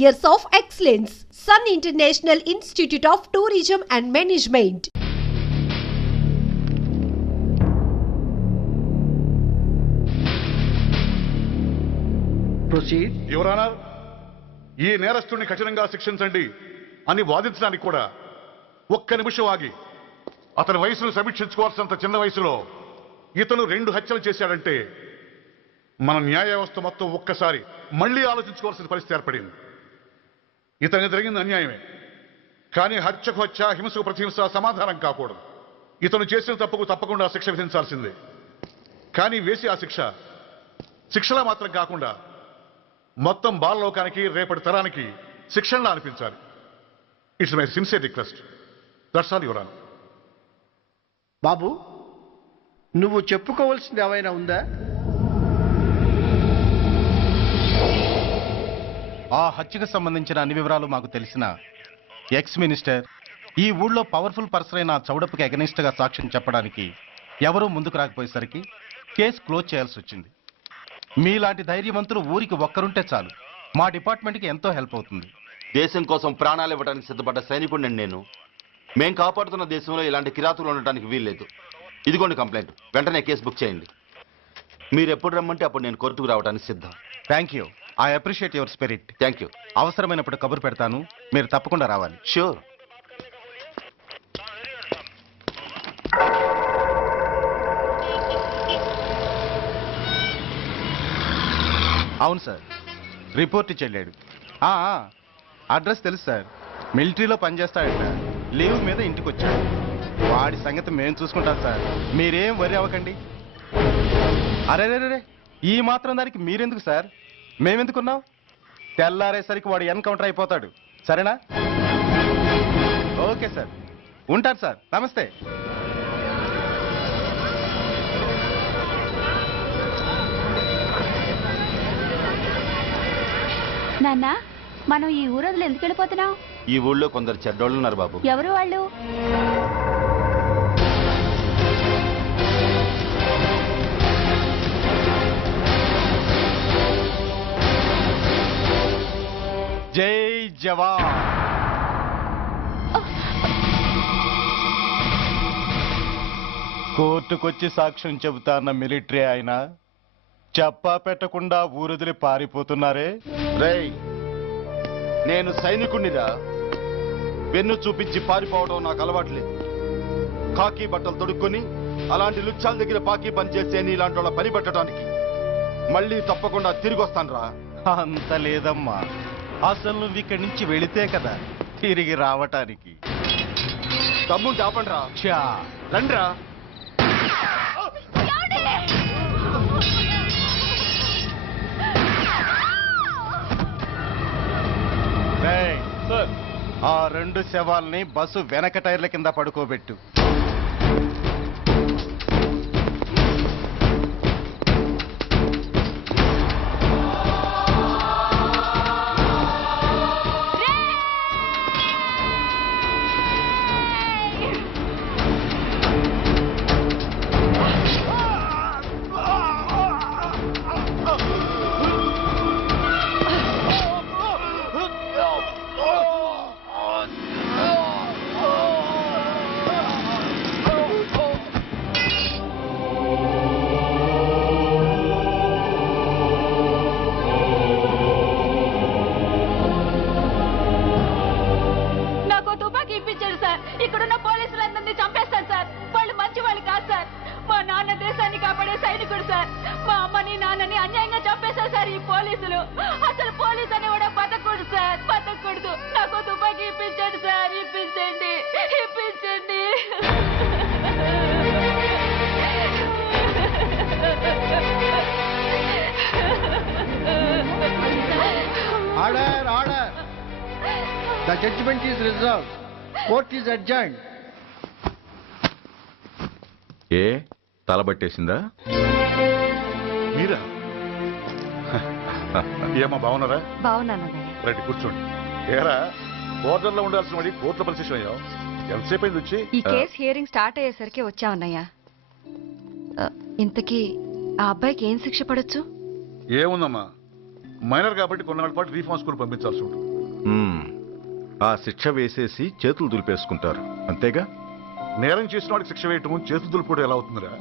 years of excellence. Sun International Institute of Tourism and Management. Proceed. Your Honor, ఈ నేరస్తుడిని కఠినంగా శిక్షించండి అని వాదించడానికి కూడా ఒక్క నిమిషం ఆగి అతని వయసును సమీక్షించుకోవాల్సినంత చిన్న వయసులో ఇతను 2 హత్యలు చేశాడంటే మన న్యాయ వ్యవస్థ మొత్తం ఒక్కసారి మళ్లీ ఆలోచించుకోవాల్సిన పరిస్థితి ఏర్పడింది. ఇతనికి జరిగింది అన్యాయమే, కానీ హత్యకు హత్య, హింసకు ప్రతిహింస సమాధానం కాకూడదు. ఇతను చేసిన తప్పుకు తప్పకుండా శిక్ష విధించాల్సిందే. కానీ వేసి ఆ శిక్షలా మాత్రం కాకుండా మొత్తం బాలలోకానికి రేపటి తరానికి శిక్షణలా అనిపించాలి. It's my sincere request. That's all your honour. బాబు, నువ్వు చెప్పుకోవాల్సింది ఏమైనా ఉందా? ఆ హత్యకు సంబంధించిన అన్ని వివరాలు మాకు తెలిసిన ఎక్స్ మినిస్టర్ ఈ ఊళ్ళో పవర్ఫుల్ పర్సన్ అయిన చౌడప్పకి అగెనిస్ట్ గా సాక్ష్యం చెప్పడానికి ఎవరూ ముందుకు రాకపోయేసరికి కేసు క్లోజ్ చేయాల్సి వచ్చింది. మీలాంటి ధైర్యవంతులు ఊరికి ఒక్కరుంటే చాలు, మా డిపార్ట్మెంట్కి ఎంతో హెల్ప్ అవుతుంది. దేశం కోసం ప్రాణాలు ఇవ్వడానికి సిద్ధపడ్డ సైనికుడిని నేను. మేం కాపాడుతున్న దేశంలో ఇలాంటి కిరాతులు ఉండటానికి వీల్లేదు. ఇదిగోండి కంప్లైంట్, వెంటనే కేసు బుక్ చేయండి. మీరు ఎప్పుడు రమ్మంటే అప్పుడు నేను కోర్టుకు రావడానికి సిద్ధం. Thank you. I appreciate your spirit. Thank you. అవసరమైనప్పుడు కబురు పెడతాను, మీరు తప్పకుండా రావాలి. షూర్. అవును సార్, రిపోర్ట్ ఇచ్చి వెళ్ళాడు. అడ్రస్ తెలుసు సార్, మిలిటరీలో పనిచేస్తాడట. లీవ్ మీద ఇంటికి వచ్చాడు. వాడి సంగతి మేము చూసుకుంటాం సార్, మీరేం వరి అవ్వకండి. అరే, ఈ మాత్రం దానికి మీరెందుకు సార్, మేమెందుకున్నాం? తెల్లారేసరికి వాడు ఎన్కౌంటర్ అయిపోతాడు. సరేనా? ఓకే సార్, ఉంటాను సార్. నమస్తే. నాన్న, మనం ఈ ఊరొదిలి ఎందుకు వెళ్ళిపోతున్నావు? ఈ ఊళ్ళో కొందరు చెడ్డోళ్ళు ఉన్నారు బాబు. ఎవరు వాళ్ళు? జై జవాన్. కోర్టుకొచ్చి సాక్ష్యం చెబుతాన్న మిలిటరీ ఆయన చెప్పా పెట్టకుండా ఊరొదిలి పారిపోతున్నారే. రేయ్, నేను సైనికుడినిరా. వెన్ను చూపించి పారిపోవడం నాకు అలవాట్లేదు. కాకి బట్టలు తొడుక్కొని అలాంటి లుచ్చాల దగ్గర పాకి పని చేసే నీలాంటి వాళ్ళ పని పెట్టడానికి మళ్ళీ తప్పకుండా తిరిగి వస్తాను రా. అంత లేదమ్మా, అసలు నువ్వు ఇక్కడి నుంచి వెళితే కదా తిరిగి రావటానికి. తమ్ముంటే ఆపండి రా. చా రండిరా. ఆ 2 శవాల్ని బస్సు వెనక టైర్ల కింద పడుకోబెట్టు. ఇక్కడున్న పోలీసులందరినీ చంపేస్తారు సార్. వాళ్ళు మంచి వాళ్ళు కాదు సార్. మా నాన్న దేశాన్ని కాపాడే సైనికుడు సార్. మా అమ్మని నాన్నని అన్యాయంగా చంపేశారు సార్ ఈ పోలీసులు. అసలు పోలీసు అని కూడా బతకూడదు సార్, బతకూడదు. నాకు తుపాకీ ఇప్పించండి సార్, ఇప్పించండి, ఇప్పించండి. Order, order. The judgment is reserved. Court is adjourned. ఏ తలబట్టేసిందా? మీరా? ఏమా బాగున్నారా? బాగున్నానన్నయ్య. రండి కూర్చోండి. ఏరా, బోర్డర్లో ఉండాల్సిన వాడి కోర్టులో పరిశీలన అయ్యావు. ఎంతసేపు అయింది వచ్చి? ఈ కేసు హియరింగ్ స్టార్ట్ అయ్యేసరికి వచ్చామన్నయ్య. ఇంతకీ ఆ అబ్బాయికి ఏం శిక్ష పడొచ్చు? ఏముందమ్మా, మైనర్ కాబట్టి కొన్నాళ్ళ పాటు రీఫార్మ్ స్కూల్ పంపించాల్సి ఉంటుంది. ఆ శిక్ష వేసేసి చేతులు దులిపేసుకుంటారు అంతేగా? నేరం చేసిన వాడికి శిక్ష వేయటం చేతులు దులుపుడు ఎలా అవుతుందిరా?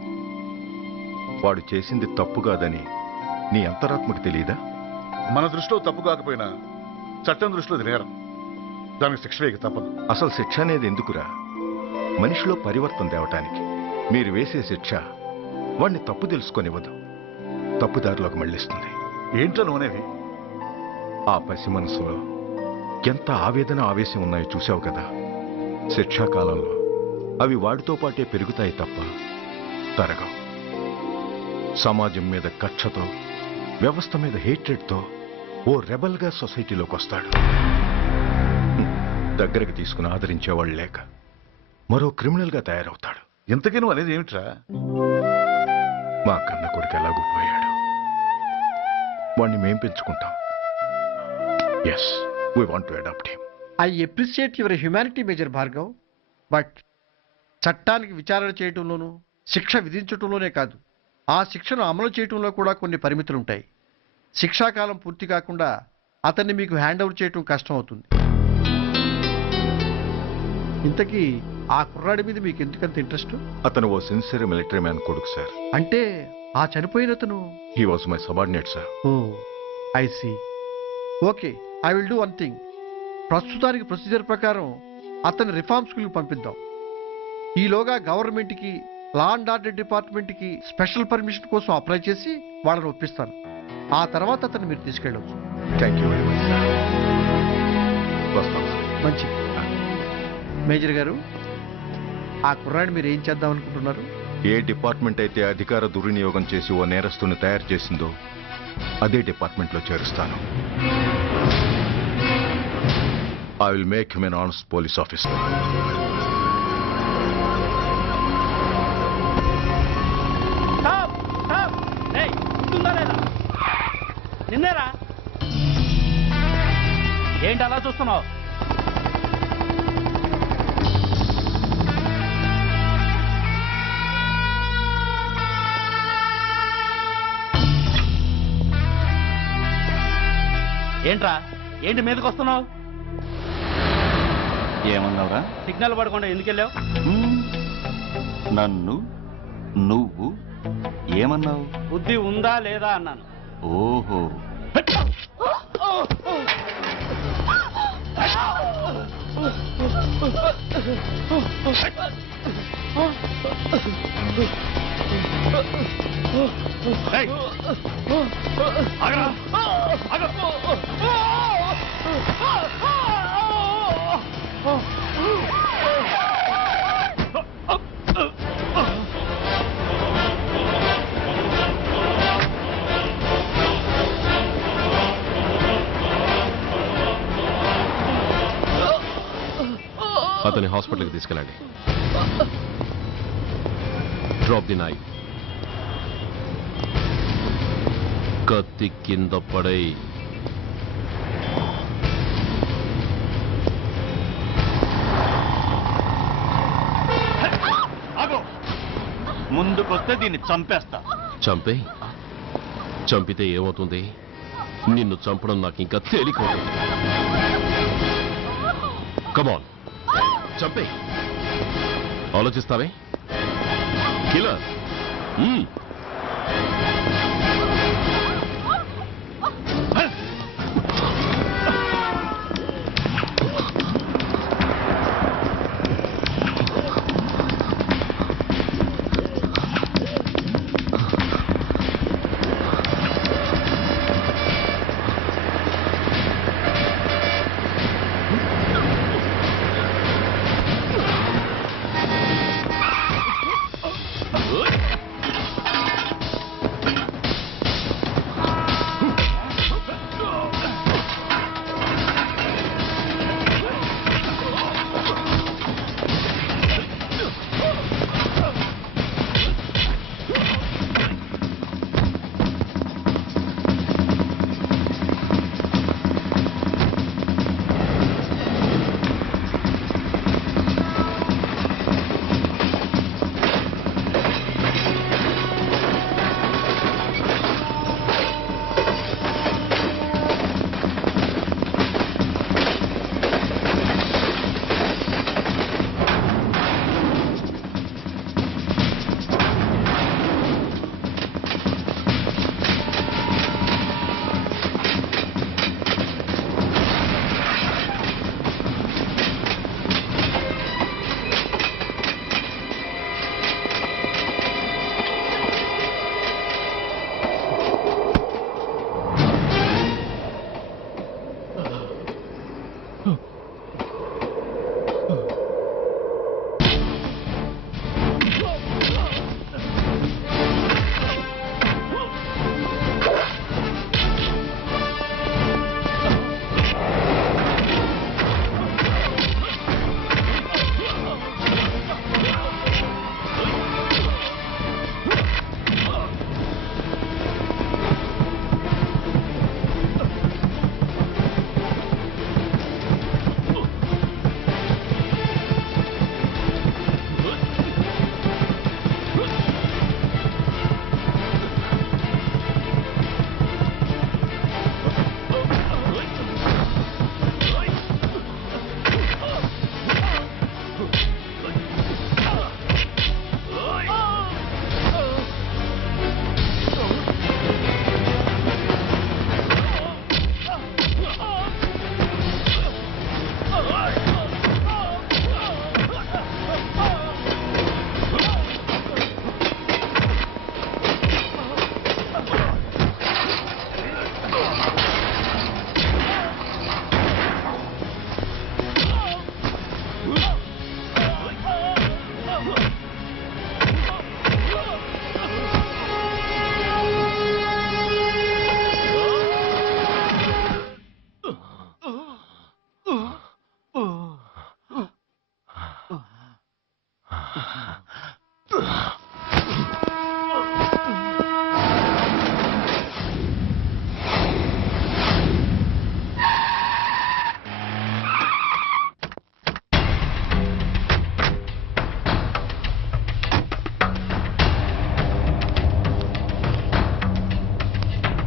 వాడు చేసింది తప్పు కాదని నీ అంతరాత్మకు తెలియదా? మన దృష్టిలో తప్పు కాకపోయినా చట్టం దృష్టిలో అది నేరం. దానికి శిక్ష వేయక తప్పదు. అసలు శిక్ష అనేది ఎందుకురా? మనిషిలో పరివర్తన తేవటానికి. మీరు వేసే శిక్ష వాడిని తప్పు తెలుసుకొనివ్వదు, తప్పుదారిలోకి మళ్ళిస్తుంది. ఏంటో నువ్వనేది? ఆ పసి మనసులో ఎంత ఆవేదన ఆవేశం ఉన్నాయో చూసావు కదా. శిక్షాకాలంలో అవి వాడితో పాటే పెరుగుతాయి తప్ప తరగవు. సమాజం మీద కక్షతో, వ్యవస్థ మీద హేట్రెడ్తో ఓ రెబల్గా సొసైటీలోకి వస్తాడు. దగ్గరకు తీసుకుని ఆదరించేవాళ్ళు లేక మరో క్రిమినల్గా తయారవుతాడు. ఇంతకీ నువ్వు అనేది ఏమిట్రా? మా కన్న కొడుకు ఎలాగూ పోయాడు, వాణ్ణి మేం పెంచుకుంటాం. Yes, we want to adopt him. I appreciate your humanity major Bhargav, but చట్టానికి విచారణ చేయటంలోనూ శిక్ష విధించటంలోనే కాదు, ఆ శిక్షను అమలు చేయటంలో కూడా కొన్ని పరిమితులుంటాయి. శిక్షాకాలం పూర్తి కాకుండా అతన్ని మీకు హ్యాండ్ ఓవర్ చేయటం కష్టం అవుతుంది. ఇంతకీ ఆ కుర్రాడి మీద మీకు ఎందుకంత ఇంట్రెస్ట్? అతను ఓ సిన్సియర్ మిలిటరీ మ్యాన్ కొడుకు సార్. అంటే ఆ చనిపోయిన అతను? He was my subordinate sir. Oh, I see. Okay, I will do one thing. ప్రస్తుతానికి ప్రొసీజర్ ప్రకారం అతన్ని రిఫార్మ్ స్కూల్కి పంపిద్దాం. ఈలోగా గవర్నమెంట్కి, లా అండ్ ఆర్డర్ డిపార్ట్మెంట్కి స్పెషల్ పర్మిషన్ కోసం అప్లై చేసి వాళ్ళని ఒప్పిస్తాను. ఆ తర్వాత అతన్ని మీరు తీసుకెళ్ళవచ్చు. Thank you very much sir. వస్తాం సార్. మంచిది. మేజర్ గారు, ఆ కుర్రాడిని మీరు ఏం చేద్దాం అనుకుంటున్నారు? ఏ డిపార్ట్మెంట్ అయితే అధికార దుర్వినియోగం చేసి ఓ నేరస్తుని తయారు చేసిందో అదే డిపార్ట్మెంట్లో చేరుస్తాను. I will make him an honest police officer. నిన్నేరా? ఏంటి అలా చూస్తున్నావు? ఏంట్రా? ఏంటి మీదకి వస్తున్నావు? ఏమన్నావురా? సిగ్నల్ పడకుండా ఎందుకు వెళ్ళావు? నన్ను నువ్వు ఏమన్నావు? బుద్ధి ఉందా లేదా అన్నాను. ఓహో, అతని హాస్పిటల్కి తీసుకెళ్ళండి. Drop the knife. కత్తి కింద పడై. ముందుకొస్తే దీన్ని చంపేస్తా. చంపే. చంపితే ఏమవుతుంది? నిన్ను చంపడం నాకు ఇంకా తేలికవుతుంది. కమాన్, చంపే. ఆలోచిస్తావే కిల్లర్?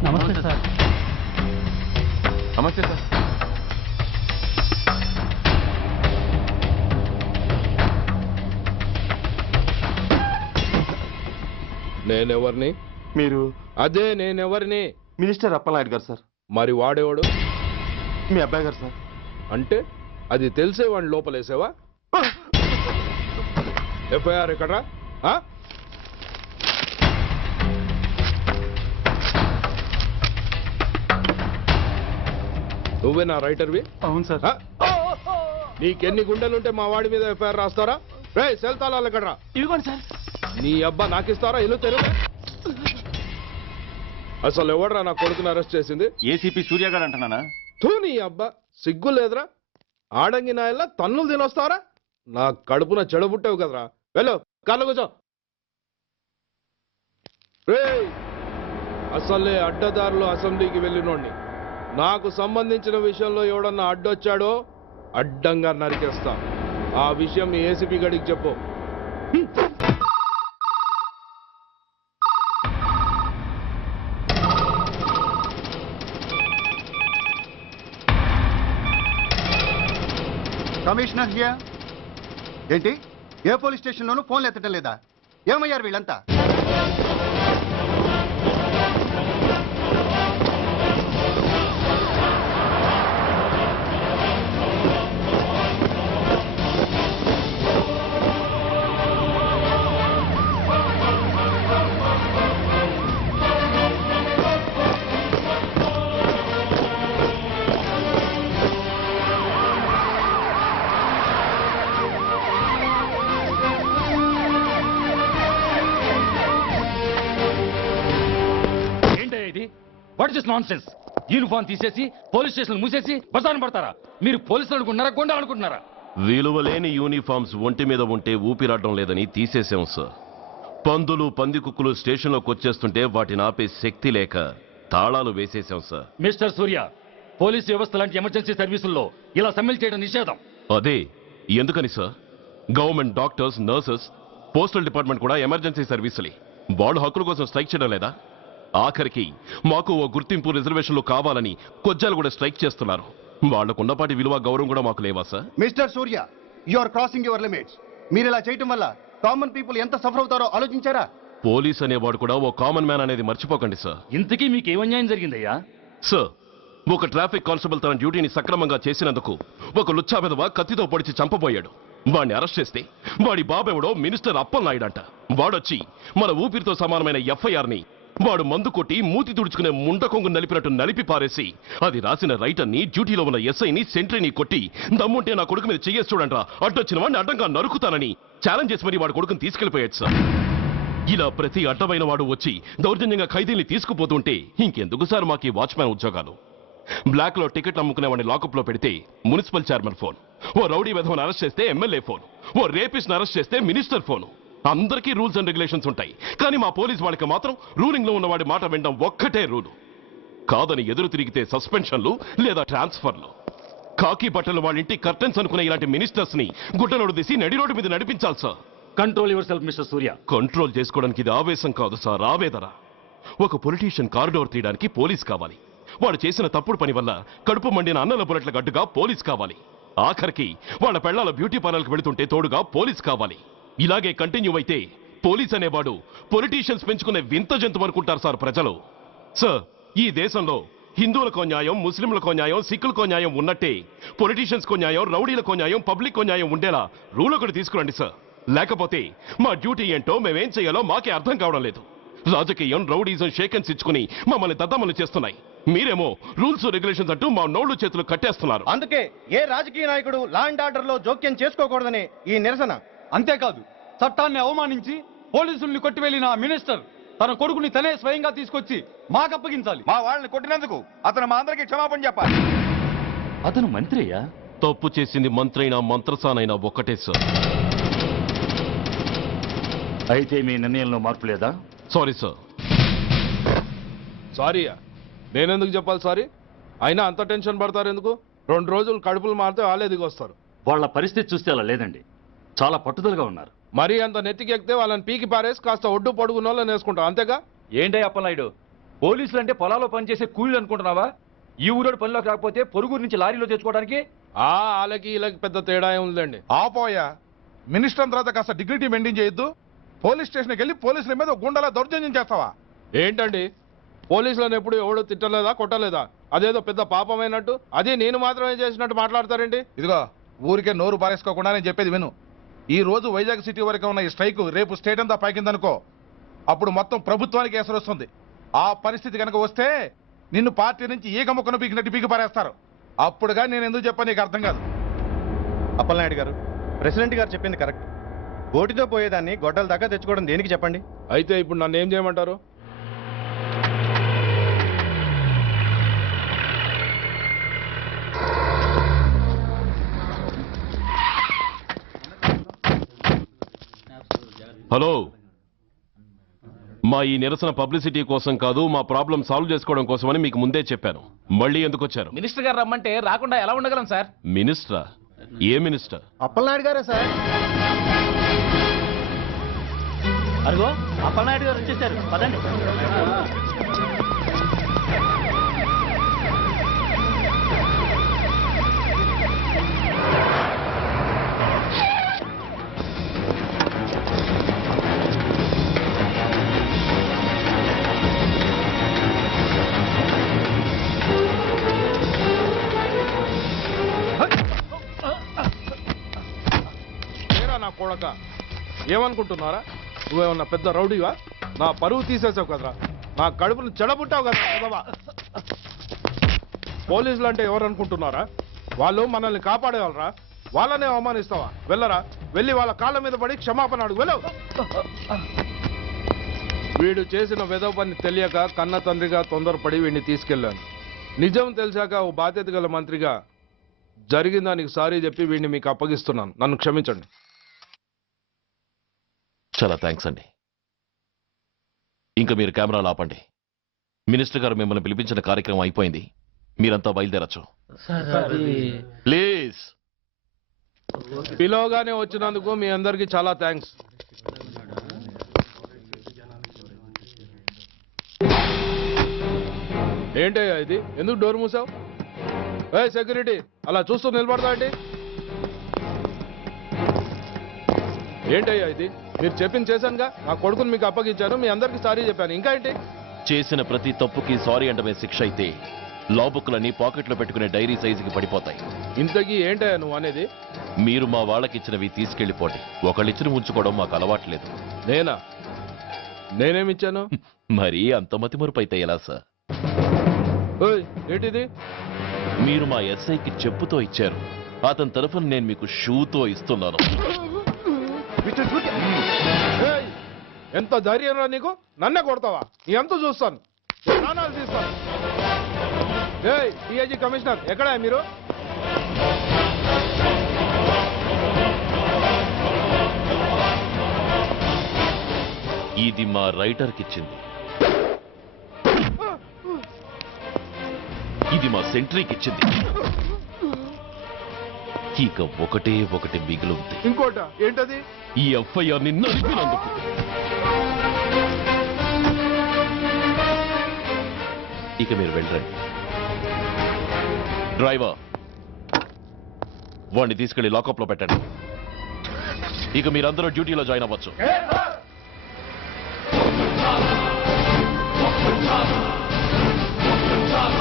నమస్తే సార్. నమస్తే సార్. నేనెవరిని? మీరు అదే నేనెవరిని? మినిస్టర్ అప్పలనాయుడు గారు సార్. మరి వాడేవాడు? మీ అబ్బాయి గారు సార్. అంటే అది తెలిసే వాడిని లోపలేసావా? ఎఫ్ఐఆర్ ఎక్కడ్రా? ఆ? నువ్వే నా రైటర్వి? అవును సార్. నీకెన్ని గుండెలుంటే మా వాడి మీద ఎఫ్ఐఆర్ రాస్తారా? రే సెల్ తాళాలు ఎక్కడ్రా? ఇదిగోండి సార్. నీ అబ్బా నాకిస్తారా? ఇల్లు తెరువు. అసలు ఎవడరా నా కొడుకుని అరెస్ట్ చేసింది? ఏసీపీ సూర్య గారు అంటున్నానా? తూ నీ అబ్బా సిగ్గు లేదురా? ఆడంగి నాయల్లా తన్నులు తినొస్తారా? నా కడుపున చెడబుట్టావు కదరా. వెళ్ళు కార్లో కూర్చో. రే అసలే అడ్డదారులు అసెంబ్లీకి వెళ్ళినోడిని. నాకు సంబంధించిన విషయంలో ఎవడన్నా అడ్డొచ్చాడో అడ్డంగా నరికేస్తా. ఆ విషయం మీ ఏసీపీ గడికి చెప్పు. Commissioner here. ఏంటి ఏ పోలీస్ స్టేషన్లోనూ ఫోన్లు ఎత్తడం లేదా? ఏమయ్యారు వీళ్ళంతా? What is nonsense? యూనిఫామ్ తీసేసి పోలీస్ స్టేషన్ మూసేసి బజారు పడతారా? మీరు పోలీసులు అనుకుంటున్నారా, గుండాలు అనుకుంటున్నారా? విలువలేని యూనిఫామ్స్ ఒంటి మీద ఉంటే ఊపిరాడడం లేదని తీసేసాం సార్. పందులు పందికుక్కులు స్టేషన్లోకి వచ్చేస్తుంటే వాటిని ఆపే శక్తి లేక తాళాలు వేసేసాం సార్. మిస్టర్ సూర్య, పోలీస్ వ్యవస్థ లాంటి ఎమర్జెన్సీ సర్వీసుల్లో ఇలా సమ్మెలు చేయడం నిషేధం. అదే ఎందుకని sir? Government doctors, nurses, postal department కూడా ఎమర్జెన్సీ సర్వీసులే. వాళ్ళు హక్కుల కోసం స్ట్రైక్ చేయడం లేదా? ఆఖరికి మాకు ఓ గుర్తింపు రిజర్వేషన్లు కావాలని కొజ్జాలు కూడా స్ట్రైక్ చేస్తున్నారు. వాళ్లకున్నపాటి విలువ గౌరవం కూడా మాకు లేవా sir? Mister Surya, you are crossing your limits. మీరు ఇలా చేయటం వల్ల కామన్ పీపుల్ ఎంత సఫర్ అవుతారో ఆలోచించారా? పోలీస్ అనేవాడు కూడా ఓ కామన్ మ్యాన్ అనేది మర్చిపోకండి సార్. ఇంతకీ మీకు ఏమన్యాయం జరిగిందయ్యా? సార్, ఒక ట్రాఫిక్ కానిస్టేబుల్ తన డ్యూటీని సక్రమంగా చేసినందుకు ఒక లుచ్చా విధవ కత్తితో పొడిచి చంపబోయాడు. వాడిని అరెస్ట్ చేస్తే వాడి బాబెవడో మినిస్టర్ అప్పలనాయుడు అంట. వాడొచ్చి మన ఊపిరితో సమానమైన ఎఫ్ఐఆర్ని వాడు మందు కొట్టి మూతి తుడుచుకునే ముండకొంగు నలిపినట్టు నలిపి పారేసి అది రాసిన రైటర్ని డ్యూటీలో ఉన్న ఎస్ఐని సెంట్రీని కొట్టి దమ్ముంటే నా కొడుకు మీద చెయ్యేసి చూడంట్రా అడ్డొచ్చిన వాడిని అడ్డంగా నరుకుతానని ఛాలెంజ్ చేసి మరి వాడు కొడుకుని తీసుకెళ్లిపోయాడు సార్. ఇలా ప్రతి అడ్డమైన వాడు వచ్చి దౌర్జన్యంగా ఖైదీల్ని తీసుకుపోతుంటే ఇంకెందుకు సార్ మాకు ఈ వాచ్మ్యాన్ ఉద్యోగాలు? బ్లాక్ లో టికెట్లు అమ్ముకునే వాడిని లాకప్ లో పెడితే మున్సిపల్ చైర్మన్ ఫోన్, ఓ రౌడీ విధవను అరెస్ట్ చేస్తే ఎమ్మెల్యే ఫోన్, ఓ రేపిస్ట్ అరెస్ట్ చేస్తే మినిస్టర్ ఫోన్. అందరికీ రూల్స్ అండ్ రెగ్యులేషన్స్ ఉంటాయి, కానీ మా పోలీస్ వాళ్ళకి మాత్రం రూలింగ్ లో ఉన్నవాడి మాట వినడం ఒక్కటే రూలు. కాదని ఎదురు తిరిగితే సస్పెన్షన్లు లేదా ట్రాన్స్ఫర్లు. కాకి బట్టలు వాళ్ళ ఇంటి కర్టెన్స్ అనుకునే ఇలాంటి మినిస్టర్స్ ని గుడ్డనోడు తీసి నడి రోడ్డు మీద నడిపించాలి sir. Control your self mister Surya. Control చేసుకోవడానికి ఇది ఆవేశం కాదు సార్, ఆవేదన. ఒక పొలిటీషియన్ కారిడోర్ తీయడానికి పోలీస్ కావాలి. వాడు చేసిన తప్పుడు పని వల్ల కడుపు మండిన అన్నల బుల్లెట్ల గడ్డుగా పోలీస్ కావాలి. ఆఖరికి వాళ్ళ పెళ్లాల బ్యూటీ పార్లర్కి వెళుతుంటే తోడుగా పోలీస్ కావాలి. ఇలాగే కంటిన్యూ అయితే పోలీస్ అనేవాడు పొలిటీషియన్స్ పెంచుకునే వింత జంతువు అనుకుంటారు సార్ ప్రజలు. సార్, ఈ దేశంలో హిందువులకో న్యాయం, ముస్లింలకో న్యాయం, సిక్కులకో న్యాయం ఉన్నట్టే పొలిటీషియన్స్కో న్యాయం, రౌడీలకో న్యాయం, పబ్లిక్కో న్యాయం ఉండేలా రూల్ ఒకటి తీసుకురండి సార్. లేకపోతే మా డ్యూటీ ఏంటో మేమేం చేయాలో మాకే అర్థం కావడం లేదు. రాజకీయం, రౌడీజం షేకెన్స్ ఇచ్చుకుని మమ్మల్ని దద్దమలు చేస్తున్నాయి. మీరేమో రూల్స్ రెగ్యులేషన్స్ అంటూ మా నోళ్లు చేతులు కట్టేస్తున్నారు. అందుకే ఏ రాజకీయ నాయకుడు లా అండ్ ఆర్డర్ లో జోక్యం చేసుకోకూడదని ఈ నిరసన. అంతేకాదు, చట్టాన్ని అవమానించి పోలీసుల్ని కొట్టివెళ్లిన మినిస్టర్ తన కొడుకుని తనే స్వయంగా తీసుకొచ్చి మాకు అప్పగించాలి. మా వాళ్ళని కొట్టినందుకు అతను మా అందరికీ క్షమాపణ చెప్పాలి. అతను మంత్రియా? తప్పు చేసింది మంత్రైనా మంత్రసానైనా ఒక్కటే సార్. అయితే మీ నిర్ణయంలో మార్పు లేదా? Sorry sir. సారీయా? నేనెందుకు చెప్పాలి సారీ? అయినా అంత టెన్షన్ పడతారు ఎందుకు? 2 రోజులు కడుపులు మారితే వాళ్ళే దిగొస్తారు. వాళ్ళ పరిస్థితి చూస్తే అలా లేదండి, చాలా పట్టుదలగా ఉన్నారు. మరీ అంత నెత్తికి ఎక్కితే వాళ్ళని పీకి పారేసి కాస్త ఒడ్డు పొడుగున్న వాళ్ళని వేసుకుంటాం, అంతేగా? ఏంటే అప్పలనాయుడు, పోలీసులు అంటే పొలాల్లో పనిచేసే కూలీలు అనుకుంటున్నావా? ఈ ఊరోడు పనిలోకి రాకపోతే పొరుగురు నుంచి లారీలో తెచ్చుకోవడానికి వాళ్ళకి వీళ్ళకి పెద్ద తేడా ఉందండి. ఆపోయా, మినిస్టర్ తర్వాత కాస్త డిగ్నిటీ మెయింటైన్ చేయొద్దు. పోలీస్ స్టేషన్కి వెళ్ళి పోలీసుల మీద గుండెలా దౌర్జన్యం చేస్తావా? ఏంటండి, పోలీసులను ఎప్పుడు ఎవడో తిట్టలేదా, కొట్టలేదా? అదేదో పెద్ద పాపమైనట్టు అది నేను మాత్రమే చేసినట్టు మాట్లాడతారేంటి? ఇదిగో, ఊరికే నోరు పారేసుకోకుండా నేను చెప్పేది విను. ఈ రోజు వైజాగ్ సిటీ వరకు ఉన్న ఈ స్ట్రైక్ రేపు స్టేట్ అంతా పైకిందనుకో, అప్పుడు మొత్తం ప్రభుత్వానికి ఎసరు వస్తుంది. ఆ పరిస్థితి కనుక వస్తే నిన్ను పార్టీ నుంచి ఈగ ముక్కను పీకినట్టు పీకి పారేస్తారు. అప్పుడుగా నేను ఎందుకు చెప్పాను నీకు అర్థం కాదు. అప్పలనాయుడు గారు, ప్రెసిడెంట్ గారు చెప్పింది కరెక్ట్. ఓటితో పోయేదాన్ని గొడ్డల దాకా తెచ్చుకోవడం దేనికి చెప్పండి? అయితే ఇప్పుడు నన్ను ఏం చేయమంటారు? హలో, మా ఈ నిరసన పబ్లిసిటీ కోసం కాదు, మా ప్రాబ్లం సాల్వ్ చేసుకోవడం కోసమని మీకు ముందే చెప్పాను. మళ్ళీ ఎందుకు వచ్చారు? మినిస్టర్ గారు రమ్మంటే రాకుండా ఎలా ఉండగలం సార్? మినిస్టరా? ఏ మినిస్టర్? అప్పలనాయుడు గారే సార్. అదిగో అప్పలనాయుడు గారు వచ్చేసారు, పదండి. నా కొడక, ఏమనుకుంటున్నారా? నువ్వేమన్నా పెద్ద రౌడీవా? నా పరువు తీసేసావు కదరా, నా కడుపును చెడబుట్టావు కదా. పోలీసులు అంటే ఎవరు అనుకుంటున్నారా? వాళ్ళు మనల్ని కాపాడేవాళ్ళరా? వాళ్ళనే అవమానిస్తావా? వెళ్ళరా, వెళ్ళి వాళ్ళ కాళ్ళ మీద పడి క్షమాపణ అడుగు, వెళ్ళవు. వీడు చేసిన వెధవ పని తెలియక కన్న తండ్రిగా తొందరపడి వీడిని తీసుకెళ్లాను. నిజం తెలిసాక ఓ బాధ్యత గల మంత్రిగా జరిగిన దానికి సారీ చెప్పి వీడిని మీకు అప్పగిస్తున్నాను. నన్ను క్షమించండి. చాలా థ్యాంక్స్ అండి. ఇంకా మీరు కెమెరాలు ఆపండి. మినిస్టర్ గారు మిమ్మల్ని పిలిపించిన కార్యక్రమం అయిపోయింది, మీరంతా బయలుదేరచ్చు ప్లీజ్. పిలవగానే వచ్చినందుకు మీ అందరికీ చాలా థ్యాంక్స్. ఏంటయ్యా ఇది? ఎందుకు డోర్ మూసావు? ఏ సెక్యూరిటీ, అలా చూస్తూ నిలబడతా అండి. ఏంటయ్యా ఇది? మీరు చెప్పింది చేశానుగా, నా కొడుకుని మీకు అప్పగించాను, మీ అందరికీ సారీ చెప్పాను, ఇంకా ఏంటి? చేసిన ప్రతి తప్పుకి సారీ అంటమే శిక్ష అయితే లా బుక్లన్నీ పాకెట్లో పెట్టుకునే డైరీ సైజుకి పడిపోతాయి. ఇంతకీ ఏంటయ్యా నువ్వు అనేది? మీరు మా వాళ్ళకిచ్చినవి తీసుకెళ్లిపోండి. ఒకళ్ళిచ్చిన ఉంచుకోవడం మాకు అలవాట్లేదు. నేనా? నేనేమిచ్చాను? మరీ అంత మతిమరుపు అయితే ఎలా సార్? ఓయ్, ఏంటిది? మీరు మా ఎస్ఐకి చెప్పుతో ఇచ్చారు, అతని తరఫున నేను మీకు షూతో ఇస్తున్నాను. ఏయ్, ఎంత ధైర్యం రా నీకు? నన్నే కొడతావా? నీ ఎంత చూస్తాను, ప్రాణాలు తీస్తాను. ఏయ్, డిఐజీ కమిషనర్ ఎక్కడా మీరు? ఇది మా రైటర్కి ఇచ్చింది, ఇది మా సెంట్రీకి ఇచ్చింది. ఇక ఒకటి మిగిలింది. ఇంకోట ఏంటది? ఈ ఎఫ్ఐఆర్ ని నడిపినందుకు. ఇక మీరు వెళ్ళండి. డ్రైవర్, వాడిని తీసుకెళ్లి లాకప్ లో పెట్టండి. ఇక మీరందరూ డ్యూటీలో జాయిన్ అవ్వచ్చు.